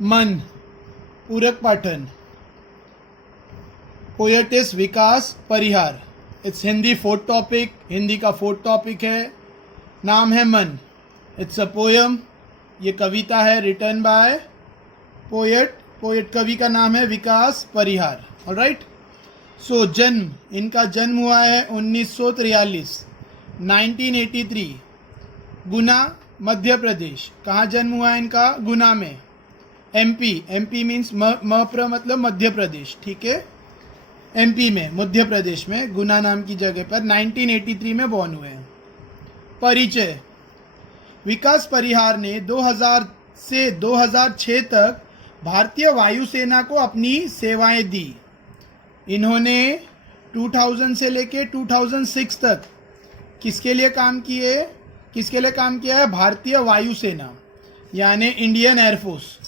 मन पूरक पाठन. Poet's Vikas Parihar. It's Hindi fourth topic. Hindi का फोर्थ टॉपिक है. नाम है मन. It's a poem. ये कविता है रिटन बाय पोएट. कवि का नाम है विकास परिहार. ऑलराइट. सो जन्म, इनका जन्म हुआ है 1943, 1983, गुना मध्य प्रदेश. कहाँ जन्म हुआ है इनका? गुना में. एमपी मीन्स मतलब मध्य प्रदेश. ठीक है, एमपी में, मध्य प्रदेश में गुना नाम की जगह पर 1983 में बॉर्न हुए हैं. परिचय. विकास परिहार ने 2000 से 2006 तक भारतीय वायुसेना को अपनी सेवाएं दी. इन्होंने 2000 से लेके 2006 तक किसके लिए काम किया है? भारतीय वायुसेना यानी इंडियन एयरफोर्स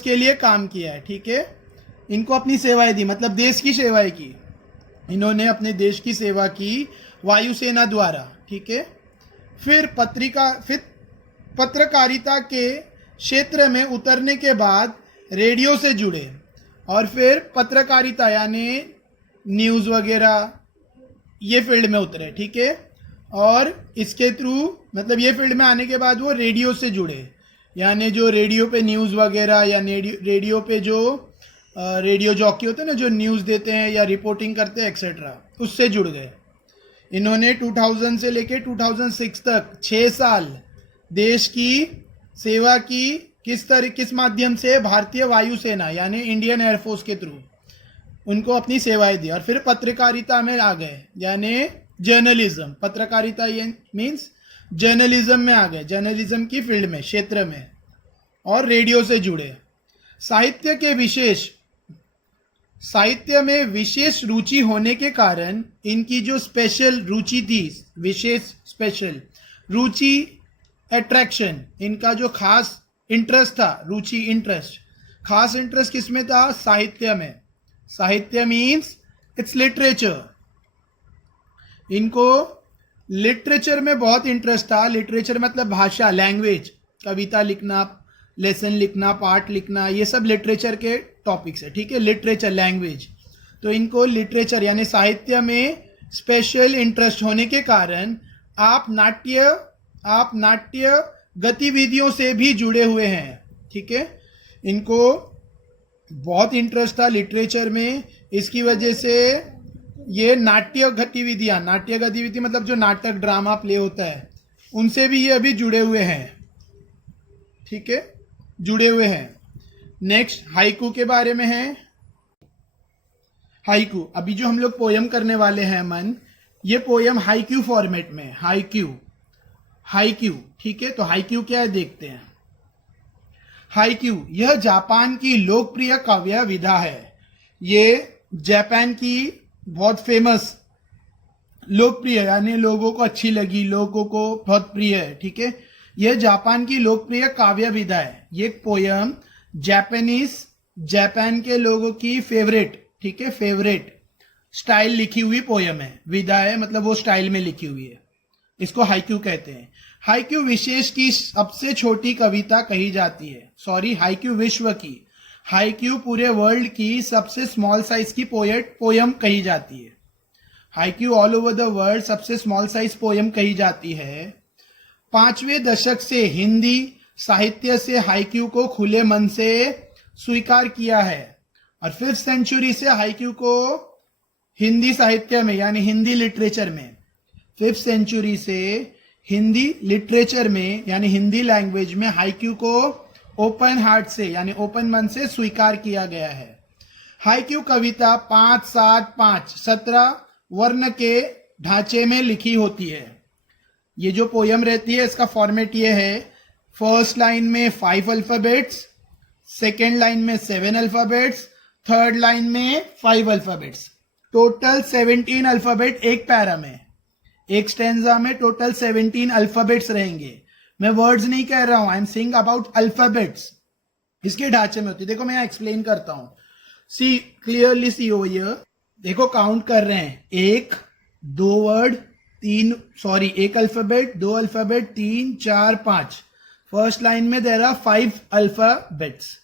के लिए काम किया है. ठीक है, इनको अपनी सेवाएं दी, मतलब देश की सेवाएं की. इन्होंने अपने देश की सेवा की वायुसेना द्वारा. ठीक है. फिर पत्रकारिता के क्षेत्र में उतरने के बाद रेडियो से जुड़े और फिर पत्रकारिता यानी न्यूज़ वगैरह ये फील्ड में उतरे. ठीक है, और इसके थ्रू मतलब ये फील्ड में आने के बाद वो रेडियो से जुड़े, यानी जो रेडियो पे न्यूज़ वगैरह या रेडियो पे जो रेडियो जॉकी होते हैं ना, जो न्यूज़ देते हैं या रिपोर्टिंग करते हैं एक्सेट्रा, उससे जुड़ गए. इन्होंने 2000 से लेके 2006 तक 6 साल देश की सेवा की. किस माध्यम से? भारतीय वायुसेना यानी इंडियन एयरफोर्स के थ्रू उनको अपनी सेवाएं दी. और फिर पत्रकारिता में आ गए, यानी जर्नलिज्म. पत्रकारिता ये मीन्स जर्नलिज्म में आ गए, जर्नलिज्म की फील्ड में, क्षेत्र में, और रेडियो से जुड़े. साहित्य में विशेष रुचि होने के कारण इनकी जो स्पेशल रुचि थी, विशेष स्पेशल रुचि, अट्रैक्शन, इनका जो खास इंटरेस्ट था, रुचि इंटरेस्ट, खास इंटरेस्ट किसमें था? साहित्य में. साहित्य मीन्स इट्स लिटरेचर. इनको लिटरेचर में बहुत इंटरेस्ट था. लिटरेचर मतलब भाषा, लैंग्वेज, कविता लिखना, लेसन लिखना, पाठ लिखना, ये सब लिटरेचर के टॉपिक्स है. ठीक है, लिटरेचर, लैंग्वेज. तो इनको लिटरेचर यानी साहित्य में स्पेशल इंटरेस्ट होने के कारण आप नाट्य गतिविधियों से भी जुड़े हुए हैं. ठीक है, इनको बहुत इंटरेस्ट था लिटरेचर में. इसकी वजह से ये नाट्य गतिविधि मतलब जो नाटक, ड्रामा, प्ले होता है, उनसे भी ये अभी जुड़े हुए हैं. ठीक है, जुड़े हुए हैं. नेक्स्ट हाइकू के बारे में है. हाइकू, अभी जो हम लोग पोयम करने वाले हैं मन, ये पोयम हाइक्यू फॉर्मेट में. हाइक्यू. ठीक है, तो हाइक्यू क्या है देखते हैं. हाइक्यू यह जापान की लोकप्रिय काव्य विधा है. ये जापान की बहुत फेमस, लोकप्रिय यानी लोगों को अच्छी लगी, लोगों को बहुत प्रिय है. ठीक है, यह जापान की लोकप्रिय काव्य विधा है. ये पोयम जापान के लोगों की फेवरेट, ठीक है, फेवरेट स्टाइल लिखी हुई पोयम है. विधा है मतलब वो स्टाइल में लिखी हुई है. इसको हाइक्यू कहते हैं. हाइक्यू विशेष की सबसे छोटी कविता कही जाती है. हाइक्यू विश्व की, हाइक्यू पूरे वर्ल्ड की सबसे स्मॉल साइज की पोयम कही जाती है. Haikyuu all over the world सबसे स्मॉल साइज पोयम कही जाती है. 5वें दशक से हिंदी साहित्य से हाइक्यू को खुले मन से स्वीकार किया है. और 5th सेंचुरी से हाइक्यू को हिंदी साहित्य में यानी हिंदी लिटरेचर में, 5th सेंचुरी से हिंदी लिटरेचर में यानी हिंदी लैंग्वेज में हाइक्यू को ओपन हार्ट से यानी ओपन मन से स्वीकार किया गया है. हाइक्यू कविता 5-7-5-17 वर्ण के ढांचे में लिखी होती है. ये जो पोयम रहती है इसका फॉर्मेट ये है. फर्स्ट लाइन में 5 अल्फाबेट्स, सेकेंड लाइन में 7 अल्फाबेट्स, थर्ड लाइन में 5 अल्फाबेट्स. टोटल 17 अल्फाबेट एक पैरा में, एक स्टेंजा में टोटल 17 अल्फाबेट्स रहेंगे. मैं वर्ड्स नहीं कह रहा हूं, I am saying about alphabets. इसके ढांचे में होती है. देखो मैं यहाँ एक्सप्लेन करता हूं. Clearly see over here. देखो काउंट कर रहे हैं. 1, 2 वर्ड, 3, एक अल्फाबेट, 2 अल्फाबेट, 3, 4, 5. फर्स्ट लाइन में देयर आर 5 अल्फाबेट्स,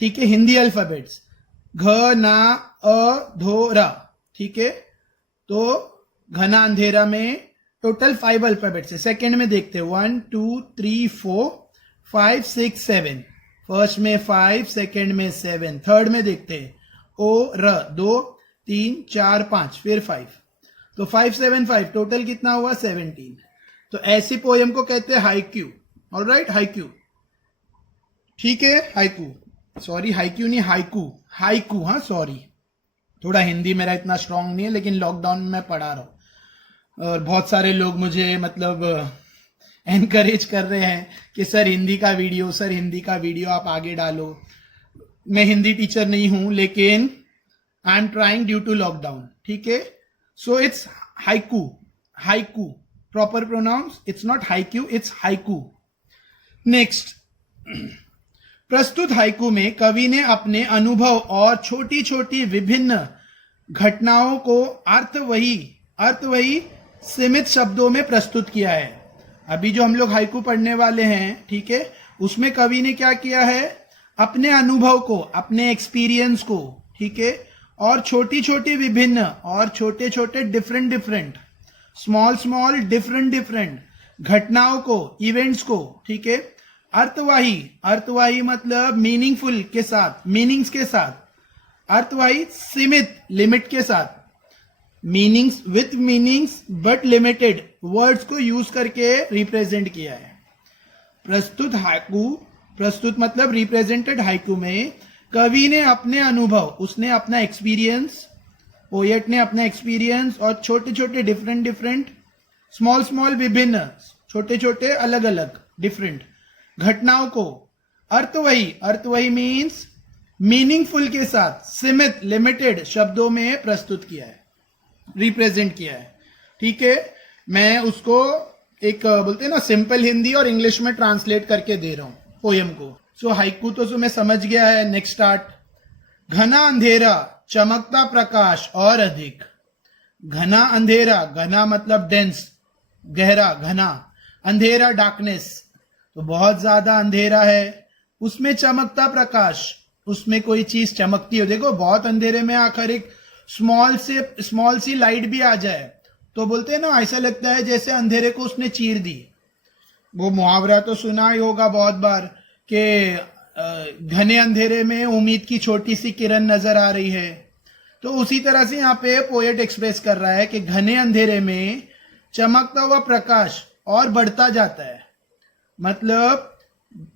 ठीक है, हिंदी अल्फाबेट्स, घ ना अ धो रा, ठीक है। तो घना अंधेरा में टोटल 5 अल्फाबेट्स है। सेकेंड में देखते हैं 1 2 3 4 5 6 7, फर्स्ट में 5, सेकेंड में 7, थर्ड में देखते हैं ओ र 2 3 4 5 फिर 5, तो 5 7 5 टोटल कितना हुआ 17। तो ऐसी पोयम को कहते हैं हाइक्यू। ऑलराइट, हाइक्यू, ठीक है, हाइकू, सॉरी हाइक्यू नहीं, हाइकू, हाइकू, हाँ सॉरी, थोड़ा हिंदी मेरा इतना स्ट्रांग नहीं है, लेकिन लॉकडाउन में मैं पढ़ा रहा हूँ और बहुत सारे लोग मुझे मतलब एनकरेज कर रहे हैं कि सर हिंदी का वीडियो, सर हिंदी का वीडियो आप आगे डालो। मैं हिंदी टीचर नहीं हूं, लेकिन I am trying due to lockdown, ठीक है। So it's haiku, haiku, proper pronounce, it's not haikyu, it's haiku. Next, प्रस्तुत हाइकू में कवि ने अपने अनुभव और छोटी छोटी विभिन्न घटनाओं को अर्थवही सीमित शब्दों में प्रस्तुत किया है। अभी जो हम लोग हाइकू पढ़ने वाले हैं, ठीक है, उसमें कवि ने क्या किया है, अपने अनुभव को, अपने एक्सपीरियंस को, ठीक है, और छोटी छोटी विभिन्न और छोटे छोटे डिफरेंट स्मॉल डिफरेंट घटनाओं को, इवेंट्स को, ठीक है, अर्थवाही मतलब मीनिंगफुल के साथ, मीनिंग्स के साथ, अर्थवाही सीमित, लिमिट के साथ, meanings with meanings but limited words को यूज करके रिप्रेजेंट किया है। प्रस्तुत हाइकू, प्रस्तुत मतलब रिप्रेजेंटेड हाइकू में कवि ने अपने अनुभव, उसने अपना एक्सपीरियंस, पोएट ने अपना एक्सपीरियंस और छोटे छोटे डिफरेंट स्मॉल विभिन्न, छोटे छोटे अलग अलग डिफरेंट घटनाओं को अर्थवही मीन्स मीनिंगफुल के साथ, सीमित, लिमिटेड शब्दों में प्रस्तुत किया है, रिप्रेजेंट किया है, ठीक है। मैं उसको एक बोलते हैं ना सिंपल हिंदी और इंग्लिश में ट्रांसलेट करके दे रहा हूं पोयम को। सो हाइकू तो मैं समझ गया है। Next start. घना अंधेरा, चमकता प्रकाश और अधिक। घना अंधेरा, घना मतलब डेंस, गहरा, घना, अंधेरा डार्कनेस, तो बहुत ज्यादा अंधेरा है, उसमें चमकता प्रकाश, उसमें कोई चीज चमकती हो। देखो बहुत अंधेरे में आकर एक स्मॉल सी लाइट भी आ जाए तो बोलते हैं ना, ऐसा लगता है जैसे अंधेरे को उसने चीर दी। वो मुहावरा तो सुना ही होगा बहुत बार कि घने अंधेरे में उम्मीद की छोटी सी किरण नजर आ रही है। तो उसी तरह से यहाँ पे पोएट एक्सप्रेस कर रहा है कि घने अंधेरे में चमकता हुआ प्रकाश और बढ़ता जाता है। मतलब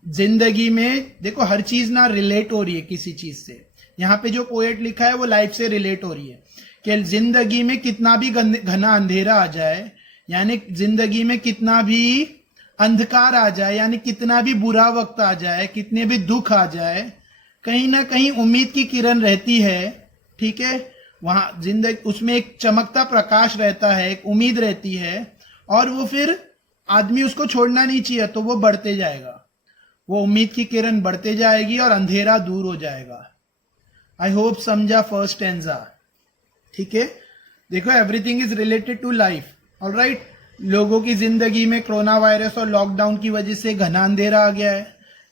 जिंदगी में देखो हर चीज ना रिलेट हो रही है किसी चीज से। यहाँ पे जो पोएट लिखा है वो लाइफ से रिलेट हो रही है कि जिंदगी में कितना भी घना अंधेरा आ जाए, यानी जिंदगी में कितना भी अंधकार आ जाए, यानी कितना भी बुरा वक्त आ जाए, कितने भी दुख आ जाए, कहीं ना कहीं उम्मीद की किरण रहती है, ठीक है। वहां जिंदगी, उसमें एक चमकता प्रकाश रहता है, एक उम्मीद रहती है, और वो फिर आदमी उसको छोड़ना नहीं चाहिए, तो वो बढ़ते जाएगा, वो उम्मीद की किरण बढ़ते जाएगी और अंधेरा दूर हो जाएगा। आई होप समझा फर्स्ट स्टैंजा, ठीक है। देखो everything is related to life, alright. लोगों की जिंदगी में कोरोना वायरस और लॉकडाउन की वजह से घना अंधेरा आ गया है,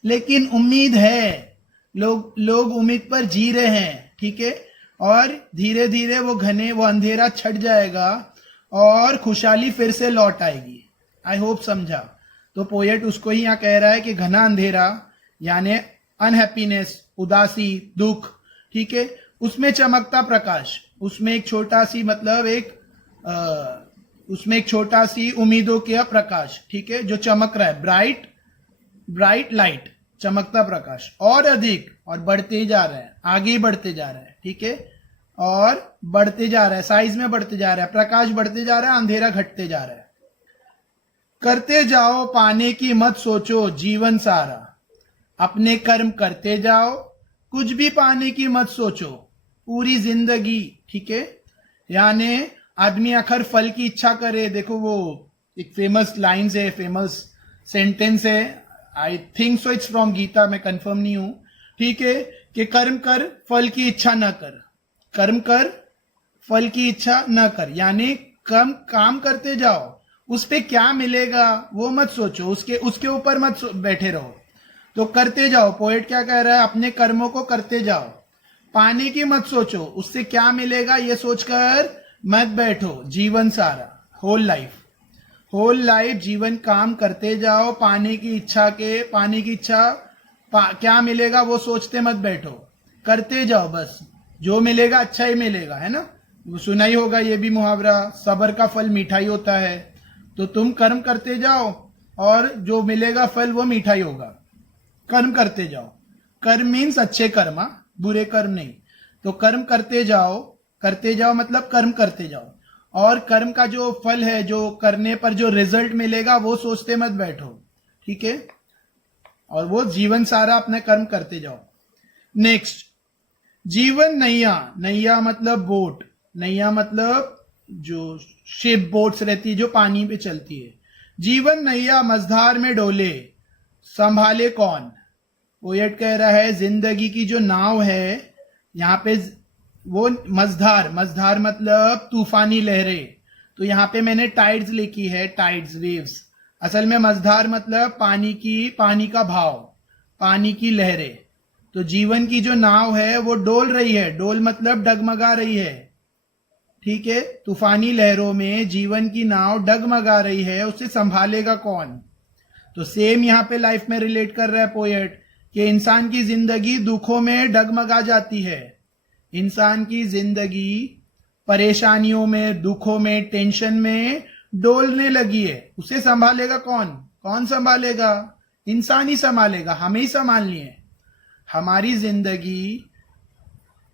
लेकिन उम्मीद है, लोग उम्मीद पर जी रहे हैं, ठीक है। और धीरे धीरे वो अंधेरा छट जाएगा और खुशहाली फिर से लौट आएगी। आई होप समझा। तो पोएट उसको ही यहाँ कह रहा है कि घना अंधेरा यानी अनहैप्पीनेस, उदासी, दुख, ठीक है, उसमें चमकता प्रकाश, उसमें एक छोटा सी मतलब उसमें एक छोटा सी उम्मीदों का प्रकाश, ठीक है, जो चमक रहा है, ब्राइट लाइट, चमकता प्रकाश, और अधिक, और बढ़ते जा रहा है, आगे बढ़ते जा रहा है, ठीक है, और बढ़ते जा रहा है, साइज में बढ़ते जा रहा है, प्रकाश बढ़ते जा रहा है, अंधेरा घटते जा रहा है। करते जाओ पाने की मत सोचो जीवन सारा, अपने कर्म करते जाओ, कुछ भी पाने की मत सोचो पूरी जिंदगी, ठीक है। यानी आदमी आखिर फल की इच्छा करे। देखो वो एक फेमस लाइन्स है, फेमस सेंटेंस है, I think so it's from Gita, मैं कंफर्म नहीं हूं, ठीक है, कि कर्म कर फल की इच्छा न कर, कर्म कर फल की इच्छा न कर, यानी काम करते जाओ, उस पे क्या मिलेगा वो मत सोचो, उसके ऊपर मत बैठे रहो। तो करते जाओ। पोएट क्या कह रहा है, अपने कर्मों को करते जाओ। पाने की मत सोचो, उससे क्या मिलेगा ये सोचकर मत बैठो। जीवन सारा, होल लाइफ जीवन काम करते जाओ। पाने की इच्छा क्या मिलेगा वो सोचते मत बैठो, करते जाओ बस। जो मिलेगा अच्छा ही मिलेगा, है ना। वो सुना ही होगा ये भी मुहावरा, सब्र का फल मीठा ही होता है। तो तुम कर्म करते जाओ और जो मिलेगा फल वो मीठा ही होगा। कर्म करते जाओ। कर्म मीन्स अच्छे कर्म, बुरे कर्म नहीं। तो कर्म करते जाओ मतलब कर्म करते जाओ। और कर्म का जो फल है, जो करने पर जो रिजल्ट मिलेगा वो सोचते मत बैठो, ठीक है। और वो जीवन सारा अपने कर्म करते जाओ। नेक्स्ट, जीवन नैया मतलब बोट। नैया मतलब जो शिप बोट्स रहती है जो पानी पे चलती है। जीवन नैया मझधार में डोले, संभाले कौन। पोएट कह रहा है जिंदगी की जो नाव है यहाँ पे वो मझधार मतलब तूफानी लहरें। तो यहाँ पे मैंने टाइड्स लिखी है, टाइड्स वेव्स। असल में मझधार मतलब पानी का भाव, पानी की लहरें। तो जीवन की जो नाव है वो डोल रही है, डोल मतलब डगमगा रही है, ठीक है। तूफानी लहरों में जीवन की नाव डगमगा रही है, उसे संभालेगा कौन। तो सेम यहाँ पे लाइफ में रिलेट कर रहा है पोएट कि इंसान की जिंदगी दुखों में डगमगा जाती है। इंसान की जिंदगी परेशानियों में, दुखों में, टेंशन में डोलने लगी है। उसे संभालेगा कौन संभालेगा। इंसान ही संभालेगा, हमें ही संभालनी है। हमारी जिंदगी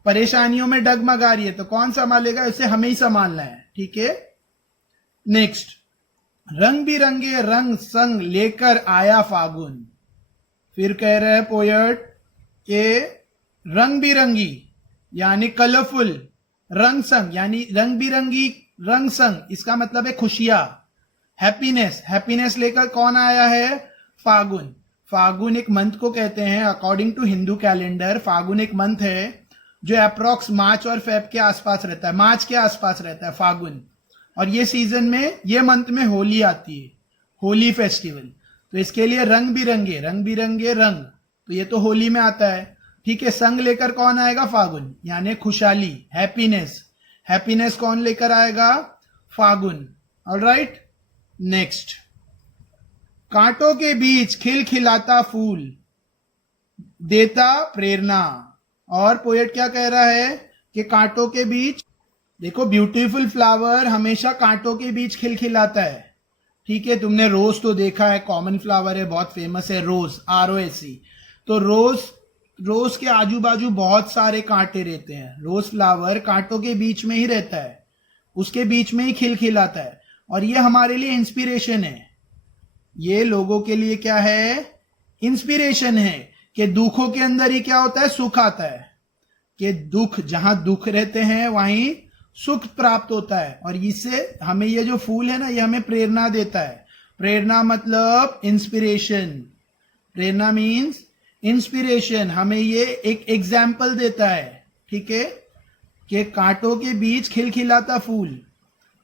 परेशानियों में डगमगा रही है तो कौन संभालेगा, उसे हमें ही संभालना है, ठीक है। नेक्स्ट, रंग बिरंगे रंग संग लेकर आया फागुन। फिर कह रहे हैं पोएट के रंग बिरंगी यानी कलरफुल, रंग संग यानी रंग बिरंगी, रंग संग इसका मतलब है खुशियां, हैप्पीनेस लेकर कौन आया है, फागुन। फागुन एक मंथ को कहते हैं अकॉर्डिंग टू हिंदू कैलेंडर। फागुन एक मंथ है जो अप्रॉक्स मार्च और फेब के आसपास रहता है, मार्च के आसपास रहता है फागुन। और ये सीजन में, ये मंथ में होली आती है, होली फेस्टिवल। तो इसके लिए रंग बिरंगे रंग, तो ये तो होली में आता है, ठीक है। संग लेकर कौन आएगा, फागुन, यानी खुशहाली, हैप्पीनेस कौन लेकर आएगा, फागुन। ऑलराइट। नेक्स्ट, कांटों के बीच खिलखिलाता फूल देता प्रेरणा। और पोएट क्या कह रहा है कि कांटों के बीच, देखो ब्यूटीफुल फ्लावर हमेशा कांटों के बीच खिलखिलाता है, ठीक है। तुमने रोज तो देखा है, कॉमन फ्लावर है, बहुत फेमस है रोज, ROSE। तो रोज के आजू बाजू बहुत सारे कांटे रहते हैं। रोज फ्लावर कांटों के बीच में ही रहता है, उसके बीच में ही खिलखिलाता है। और ये हमारे लिए इंस्पिरेशन है, ये लोगों के लिए क्या है, इंस्पिरेशन है कि दुखों के अंदर ही क्या होता है, सुख आता है। कि दुख, जहां दुख रहते हैं वहीं सुख प्राप्त होता है। और इससे हमें ये जो फूल है ना, ये हमें प्रेरणा देता है। प्रेरणा मतलब इंस्पिरेशन, प्रेरणा मीन्स इंस्पिरेशन। हमें ये एक एग्जाम्पल देता है, ठीक है, कि कांटों के बीच खिलखिलाता फूल,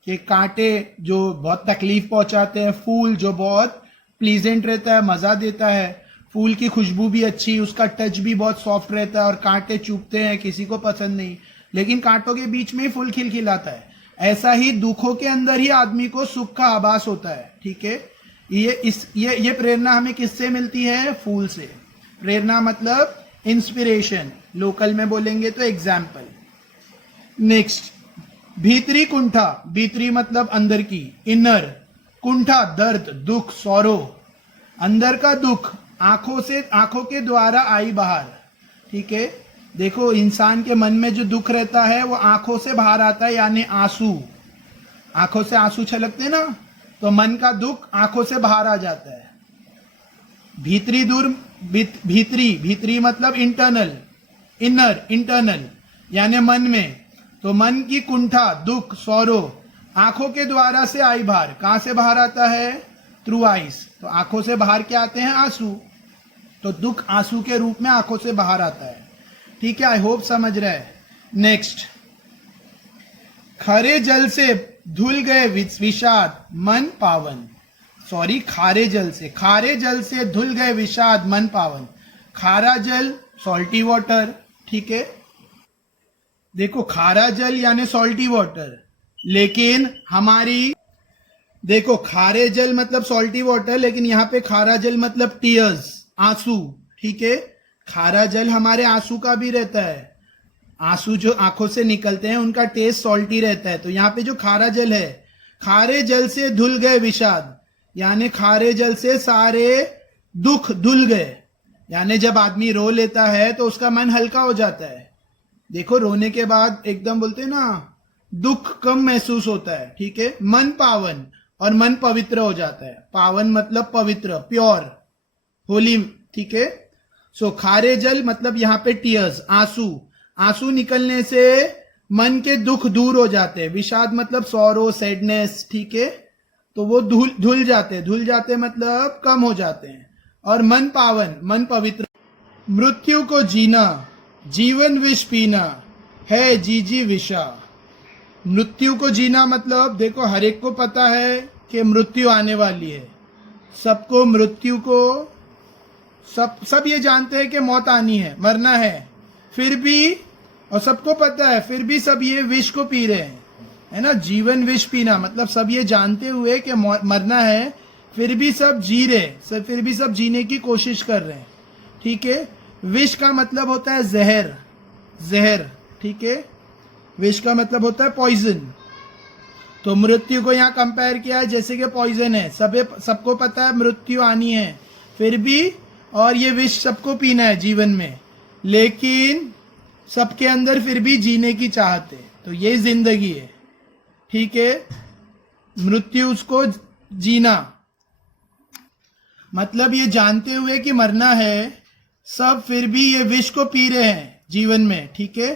कि कांटे जो बहुत तकलीफ पहुंचाते हैं, फूल जो बहुत प्लीजेंट रहता है, मजा देता है। फूल की खुशबू भी अच्छी, उसका टच भी बहुत सॉफ्ट रहता है, और कांटे चुभते हैं, किसी को पसंद नहीं, लेकिन कांटों के बीच में ही फूल खिलखिलाता है। ऐसा ही दुखों के अंदर ही आदमी को सुख का आभास होता है, ठीक है। ये प्रेरणा हमें किससे मिलती है, फूल से। प्रेरणा मतलब इंस्पिरेशन, लोकल में बोलेंगे तो एग्जाम्पल। नेक्स्ट, भीतरी कुंठा, भीतरी मतलब अंदर की, इनर, कुंठा दर्द, दुख, सौरो। अंदर का दुख आंखों के द्वारा आई बाहर, ठीक है। देखो इंसान के मन में जो दुख रहता है वो आंखों से बाहर आता है, यानी आंसू। आंखों से आंसू छलकते ना, तो मन का दुख आंखों से बाहर आ जाता है। भीतरी मतलब इंटरनल, इंटरनल यानी मन में। तो मन की कुंठा, दुख, सौरो आंखों के द्वारा से आई बाहर। कहां से बाहर आता है, थ्रू आइज। तो आंखों से बाहर क्या आते हैं, आंसू। तो दुख आंसू के रूप में आंखों से बाहर आता है, ठीक है। आई होप समझ रहे हैं। नेक्स्ट, खरे जल से धुल गए विषाद मन पावन। सॉरी, खारे जल से धुल गए विषाद मन पावन। खारा जल सॉल्टी वाटर, ठीक है। देखो खारा जल यानी सॉल्टी वाटर, लेकिन हमारी देखो खारे जल मतलब सॉल्टी वाटर, लेकिन यहाँ पे खारा जल मतलब टीयर्स, आंसू, ठीक है। खारा जल हमारे आंसू का भी रहता है, आंसू जो आंखों से निकलते हैं उनका टेस्ट सॉल्टी रहता है। तो यहाँ पे जो खारा जल है, खारे जल से धुल गए विषाद, यानी खारे जल से सारे दुख धुल गए। यानी जब आदमी रो लेता है तो उसका मन हल्का हो जाता है। देखो रोने के बाद एकदम बोलते हैं ना, दुख कम महसूस होता है, ठीक है। मन पावन, और मन पवित्र हो जाता है। पावन मतलब पवित्र, प्योर, होली, ठीक है। सो खारे जल मतलब यहाँ पे टीयर्स, आंसू, आंसू निकलने से मन के दुख दूर हो जाते हैं। विषाद मतलब सॉरो, सैडनेस, ठीक है। तो वो धुल जाते मतलब कम हो जाते हैं। और मन पावन, मन पवित्र। मृत्यु को जीना, जीवन विष पीना, है जीजी विषा। मृत्यु को जीना मतलब देखो हर एक को पता है कि मृत्यु आने वाली है, सबको मृत्यु को सब ये जानते हैं कि मौत आनी है, मरना है, फिर भी, और सबको पता है, फिर भी सब ये विष को पी रहे हैं, है ना। जीवन विष पीना मतलब सब ये जानते हुए कि मरना है, फिर भी सब जी रहे, फिर भी सब जीने की कोशिश कर रहे हैं, ठीक है। विष का मतलब होता है जहर, जहर, ठीक है। विष का मतलब होता है पॉइजन। तो मृत्यु को यहाँ कंपेयर किया है जैसे कि पॉइजन है, सबको पता है मृत्यु आनी है, फिर भी, और ये विष सबको पीना है जीवन में, लेकिन सबके अंदर फिर भी जीने की चाहत है। तो ये जिंदगी है, ठीक है। मृत्यु उसको जीना मतलब ये जानते हुए कि मरना है, सब फिर भी ये विष को पी रहे हैं जीवन में, ठीक है।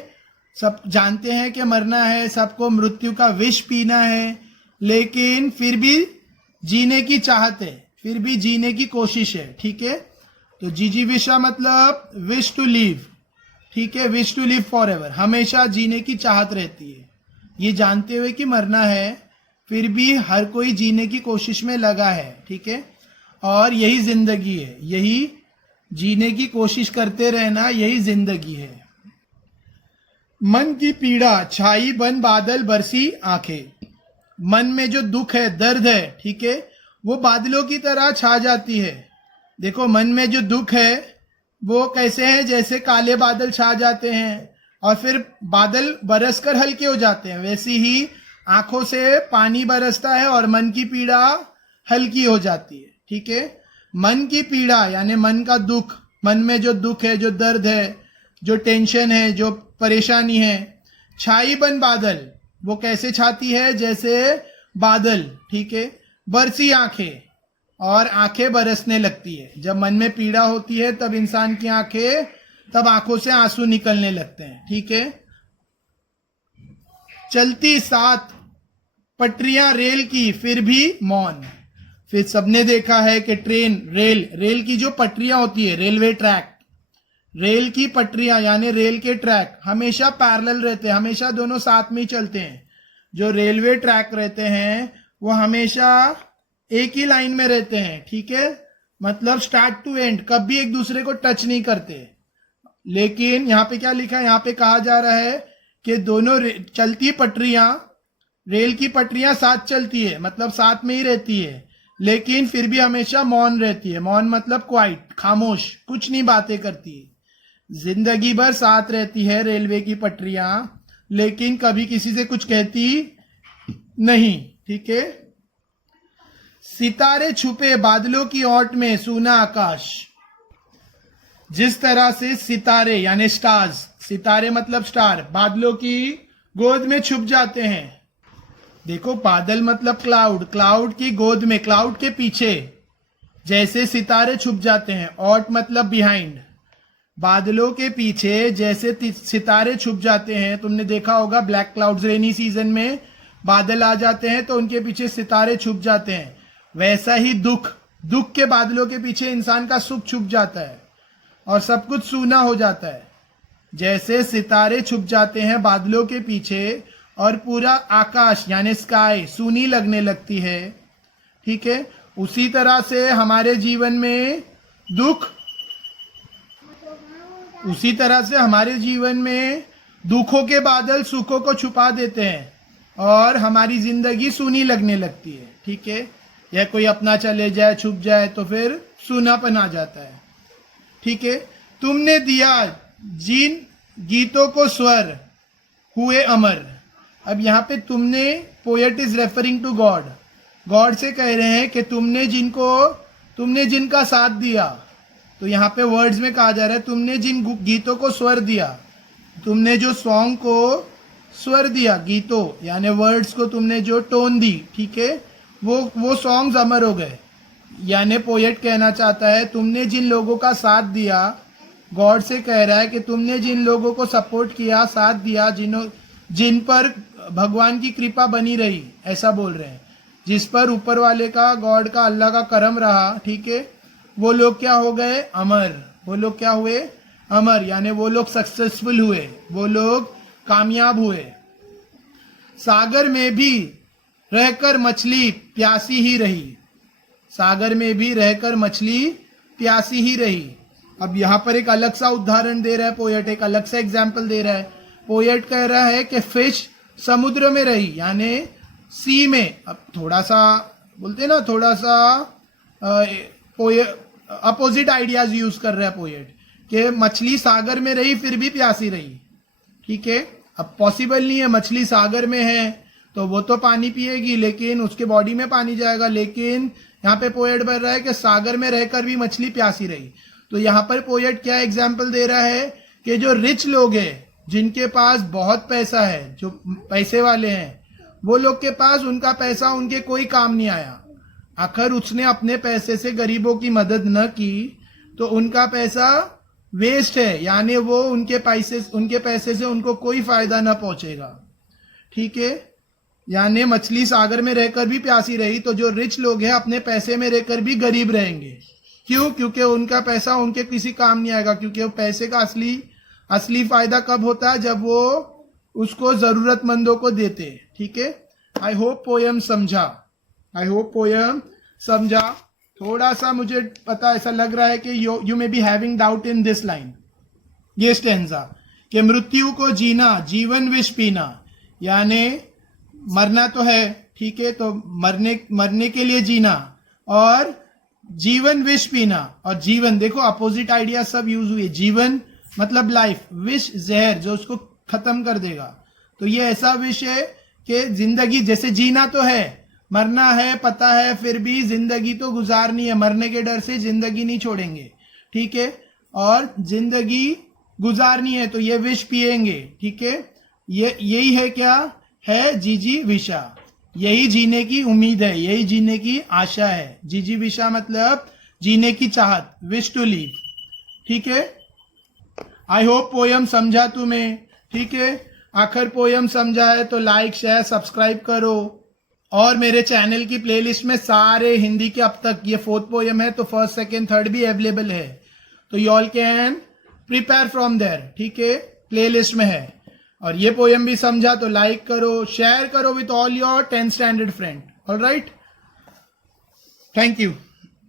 सब जानते हैं कि मरना है, सबको मृत्यु का विष पीना है, लेकिन फिर भी जीने की चाहत है, फिर भी जीने की कोशिश है, ठीक है। तो जीजी विषा मतलब विश टू लिव, ठीक है। Wish to live forever, हमेशा जीने की चाहत रहती है। ये जानते हुए कि मरना है, फिर भी हर कोई जीने की कोशिश में लगा है, ठीक है। और यही जिंदगी है, यही जीने की कोशिश करते रहना, यही जिंदगी है। मन की पीड़ा छाई बन बादल बरसी आंखें। मन में जो दुख है, दर्द है, ठीक है, वो बादलों की तरह छा जाती है। देखो मन में जो दुख है वो कैसे है, जैसे काले बादल छा जाते हैं और फिर बादल बरसकर हल्के हो जाते हैं, वैसे ही आंखों से पानी बरसता है और मन की पीड़ा हल्की हो जाती है, ठीक है। मन की पीड़ा यानी मन का दुख, मन में जो दुख है, जो दर्द है, जो टेंशन है, जो परेशानी है। छाई बन बादल, वो कैसे छाती है, जैसे बादल, ठीक है। बरसी आंखें, और आंखें बरसने लगती है। जब मन में पीड़ा होती है तब इंसान की आंखें, तब आंखों से आंसू निकलने लगते हैं, ठीक है। चलती 7 पटरियां रेल की फिर भी मौन। फिर सबने देखा है कि ट्रेन, रेल की जो पटरियां होती है, रेलवे ट्रैक, रेल की पटरियां यानी रेल के ट्रैक हमेशा पैरेलल रहते हैं, हमेशा दोनों साथ में ही चलते हैं। जो रेलवे ट्रैक रहते हैं वो हमेशा एक ही लाइन में रहते हैं, ठीक है। मतलब स्टार्ट टू एंड, कभी एक दूसरे को टच नहीं करते। लेकिन यहाँ पे क्या लिखा है, यहाँ पे कहा जा रहा है कि दोनों चलती पटरियां, रेल की पटरियां साथ चलती है, मतलब साथ में ही रहती है, लेकिन फिर भी हमेशा मौन रहती है। मौन मतलब क्वाइट, खामोश, कुछ नहीं बातें करती है। जिंदगी भर साथ रहती है रेलवे की पटरियां, लेकिन कभी किसी से कुछ कहती नहीं, ठीक है। सितारे छुपे बादलों की ओट में सूना आकाश। जिस तरह से सितारे यानी स्टार्स, सितारे मतलब स्टार, बादलों की गोद में छुप जाते हैं। देखो बादल मतलब क्लाउड, क्लाउड की गोद में, क्लाउड के पीछे जैसे सितारे छुप जाते हैं। ओट मतलब बिहाइंड, बादलों के पीछे जैसे सितारे छुप जाते हैं। तुमने देखा होगा ब्लैक क्लाउड्स, रेनी सीजन में बादल आ जाते हैं तो उनके पीछे सितारे छुप जाते हैं। वैसा ही दुख के बादलों के पीछे इंसान का सुख छुप जाता है और सब कुछ सूना हो जाता है। जैसे सितारे छुप जाते हैं बादलों के पीछे और पूरा आकाश यानी स्काई सूनी लगने लगती है, ठीक है। उसी तरह से हमारे जीवन में दुख, उसी तरह से हमारे जीवन में दुखों के बादल सुखों को छुपा देते हैं और हमारी जिंदगी सूनी लगने लगती है, ठीक है। या कोई अपना चले जाए, छुप जाए तो फिर सूनापन आ जाता है, ठीक है। तुमने दिया जिन गीतों को स्वर हुए अमर। अब यहाँ पे तुमने, poet is referring to God, God से कह रहे हैं कि तुमने जिनका साथ दिया। तो यहाँ पे वर्ड्स में कहा जा रहा है तुमने जिन गीतों को स्वर दिया, तुमने जो सॉन्ग को स्वर दिया, गीतों यानी वर्ड्स को तुमने जो टोन दी, ठीक है, वो सॉन्ग्स अमर हो गए। यानी पोएट कहना चाहता है तुमने जिन लोगों का साथ दिया, गॉड से कह रहा है कि तुमने जिन लोगों को सपोर्ट किया, साथ दिया, जिन पर भगवान की कृपा बनी रही, ऐसा बोल रहे हैं, जिस पर ऊपर वाले का, गॉड का, अल्लाह का करम रहा, ठीक है, वो लोग क्या हो गए? अमर। वो लोग क्या हुए? अमर। यानी वो लोग सक्सेसफुल हुए, वो लोग कामयाब हुए। सागर में भी रहकर मछली प्यासी ही रही, सागर में भी रहकर मछली प्यासी ही रही। अब यहां पर एक अलग सा उदाहरण दे रहा है पोएट, एक अलग सा एग्जाम्पल दे रहा है। पोएट कह रहा है कि फिश समुद्र में रही, यानी सी में। अब थोड़ा सा बोलते हैं ना, थोड़ा सा अपोजिट आइडियाज यूज कर रहा है पोएट, कि मछली सागर में रही फिर भी प्यासी रही, ठीक है। अब पॉसिबल नहीं है, मछली सागर में है तो वो तो पानी पिएगी, लेकिन उसके बॉडी में पानी जाएगा। लेकिन यहाँ पे पोएट बोल रहा है कि सागर में रहकर भी मछली प्यासी रही। तो यहाँ पर पोएट क्या एग्जाम्पल दे रहा है कि जो रिच लोग हैं, जिनके पास बहुत पैसा है, जो पैसे वाले हैं, वो लोग के पास उनका पैसा उनके कोई काम नहीं आया। आखिर उसने अपने पैसे से गरीबों की मदद न की तो उनका पैसा वेस्ट है, यानी वो उनके पैसे से उनको कोई फायदा न पहुंचेगा, ठीक है। यानी मछली सागर में रहकर भी प्यासी रही, तो जो रिच लोग हैं अपने पैसे में रहकर भी गरीब रहेंगे। क्यों? क्योंकि उनका पैसा उनके किसी काम नहीं आएगा, क्योंकि वो पैसे का असली फायदा कब होता है? जब वो उसको जरूरतमंदों को देते, ठीक है। आई होप पोयम समझा, आई होप पोयम समझा। थोड़ा सा मुझे पता ऐसा लग रहा है कि you may be having doubt in this line, ये स्टेंजा, कि मृत्यु को जीना, जीवन विष पीना, यानी मरना तो है, ठीक है, तो मरने के लिए जीना, और जीवन विष पीना। और जीवन, देखो अपोजिट आइडिया सब यूज हुए। जीवन मतलब लाइफ, विष जहर जो उसको खत्म कर देगा। तो ये ऐसा विष है कि जिंदगी, जैसे जीना तो है, मरना है पता है, फिर भी जिंदगी तो गुजारनी है, मरने के डर से जिंदगी नहीं छोड़ेंगे, ठीक है, और जिंदगी गुजारनी है तो ये विष पिएंगे, ठीक है। यही है, क्या है? जीजी विषा। यही जीने की उम्मीद है, यही जीने की आशा है। जीजी विषा मतलब जीने की चाहत, विश टू लीव, ठीक है। आई होप पोयम समझा तुम्हें, ठीक है। आखिर पोयम समझा है तो लाइक, शेयर, सब्सक्राइब करो। और मेरे चैनल की प्लेलिस्ट में सारे हिंदी के, अब तक ये 4th पोयम है तो 1st, 2nd, 3rd भी अवेलेबल है, तो you all can prepare from there, ठीक है, प्लेलिस्ट में है। और ये पोयम भी समझा तो लाइक करो, शेयर करो with all your 10th standard friend. All right, thank you.